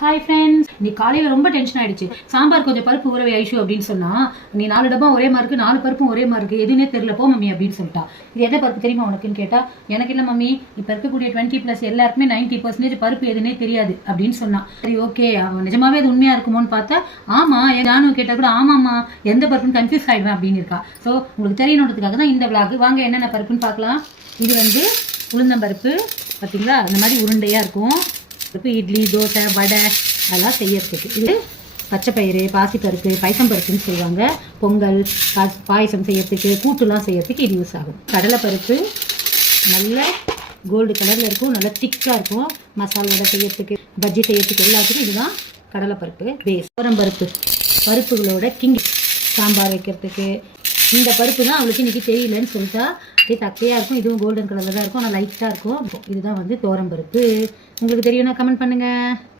Hi friends நீ காலையில் ரொம்ப டென்ஷன் ஆயிடுச்சு. சாம்பார் கொஞ்சம் பருப்பு ஊறவே ஐஷு அப்படின்னு சொன்னா நீ நாலு டப்பா ஒரே மாதிரி இருக்கு நாலு பருப்பும் ஒரே மாதிரி இருக்கு. தெரியல போ மம்மி அப்படின்னு சொல்லிட்டா. இது எந்த பருப்பு தெரியுமா உனக்குன்னு கேட்டா எனக்கு இல்லை மம்மி. இப்போ இருக்கக்கூடிய டுவெண்ட்டி ப்ளஸ் எல்லாருக்குமே நைன்டி பர்சன்டேஜ் பருப்பு எதுனே தெரியாது அப்படின்னு சொன்னான் சரி ஓகே அவன் நிஜமாவே அது உண்மையா இருக்குமோன்னு பார்த்தா ஆமா என் நானும் கேட்டா கூட ஆமாம்மா எந்த பருப்புன்னு கன்ஃபியூஸ் ஆயிடுவேன் அப்படின்னு இருக்கா. ஸோ உங்களுக்கு தெரியணுன்றதுக்காக தான் இந்த விளாக் வாங்க என்னென்ன பருப்புன்னு பார்க்கலாம். இது வந்து உளுந்தம்பருப்பு பார்த்தீங்களா அந்த மாதிரி உருண்டையாக இருக்கும். பருப்பு இட்லி தோசை வடை அதெல்லாம் செய்யறதுக்கு. இது பச்சைப்பயிறு பாசிப்பருப்பு பைசம்பருப்புன்னு சொல்லுவாங்க. பொங்கல் பாயசம் செய்யறதுக்கு கூட்டுலாம் செய்யறதுக்கு இது யூஸ் ஆகும். கடலைப்பருப்பு நல்ல கோல்டு கலரில் இருக்கும் நல்லா திக்காக இருக்கும். மசால் வடை செய்யறதுக்கு பஜ்ஜி செய்யறதுக்கு எல்லாத்துக்கும் இதுதான் கடலைப்பருப்பு பேஸ் பருப்பு பருப்புகளோட கிங் சாம்பார் வைக்கிறதுக்கு இந்த பருப்பு தான் அவளுக்கு இன்றைக்கி தெரியலன்னு சொல்லிட்டா. இது தக்கையாக இருக்கும் இதுவும் கோல்டன் கலரில் தான் இருக்கும் ஆனால் லைட்டாக இருக்கும். இதுதான் வந்து பருப்பு. உங்களுக்கு தெரியும்னா கமெண்ட் பண்ணுங்கள்